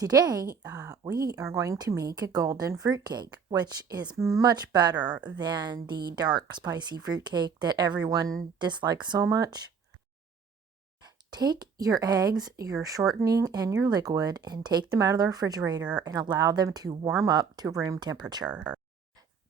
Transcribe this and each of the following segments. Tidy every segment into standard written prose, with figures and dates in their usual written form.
Today, we are going to make a golden fruitcake, which is much better than the dark, spicy fruitcake that everyone dislikes so much. Take your eggs, your shortening, and your liquid and take them out of the refrigerator and allow them to warm up to room temperature.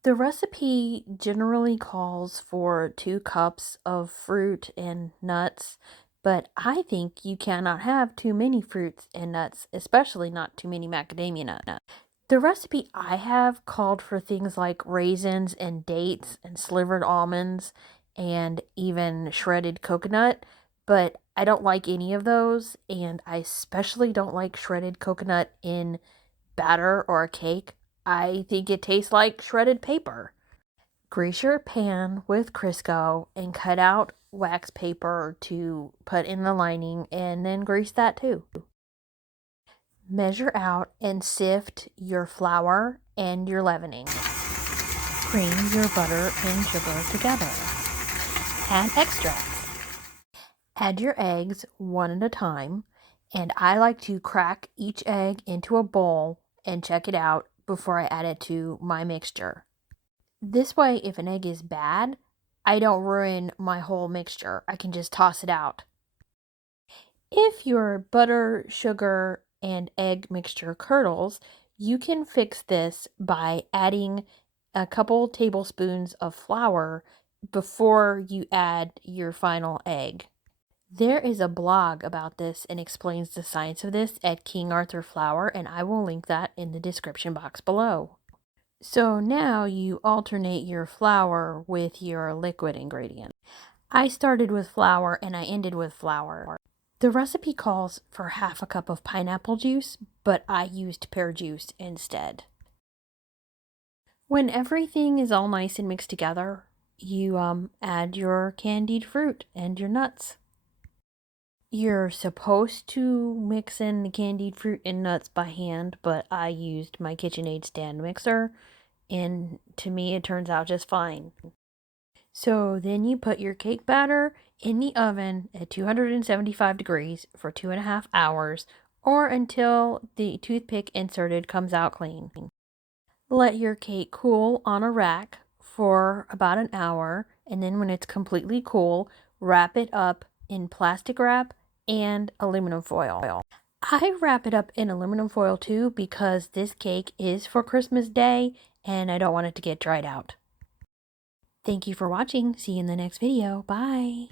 The recipe generally calls for 2 cups of fruit and nuts, but I think you cannot have too many fruits and nuts, especially not too many macadamia nuts. The recipe I have called for things like raisins and dates and slivered almonds and even shredded coconut, but I don't like any of those, and I especially don't like shredded coconut in batter or a cake. I think it tastes like shredded paper. Grease your pan with Crisco and cut out wax paper to put in the lining and then grease that too. Measure out and sift your flour and your leavening. Cream your butter and sugar together. Add extracts. Add your eggs one at a time, and I like to crack each egg into a bowl and check it out before I add it to my mixture. This way, if an egg is bad, I don't ruin my whole mixture. I can just toss it out. If your butter, sugar, and egg mixture curdles, you can fix this by adding a couple tablespoons of flour before you add your final egg. There is a blog about this and explains the science of this at King Arthur Flour, and I will link that in the description box below. So now you alternate your flour with your liquid ingredient. I started with flour and I ended with flour. The recipe calls for half a cup of pineapple juice, but I used pear juice instead. When everything is all nice and mixed together, you add your candied fruit and your nuts. You're supposed to mix in the candied fruit and nuts by hand, but I used my KitchenAid stand mixer, and to me it turns out just fine. So then you put your cake batter in the oven at 275 degrees for 2.5 hours or until the toothpick inserted comes out clean. Let your cake cool on a rack for about an hour, and then when it's completely cool, wrap it up in plastic wrap and aluminum foil. I wrap it up in aluminum foil too because this cake is for Christmas Day and I don't want it to get dried out. Thank you for watching. See you in the next video. Bye.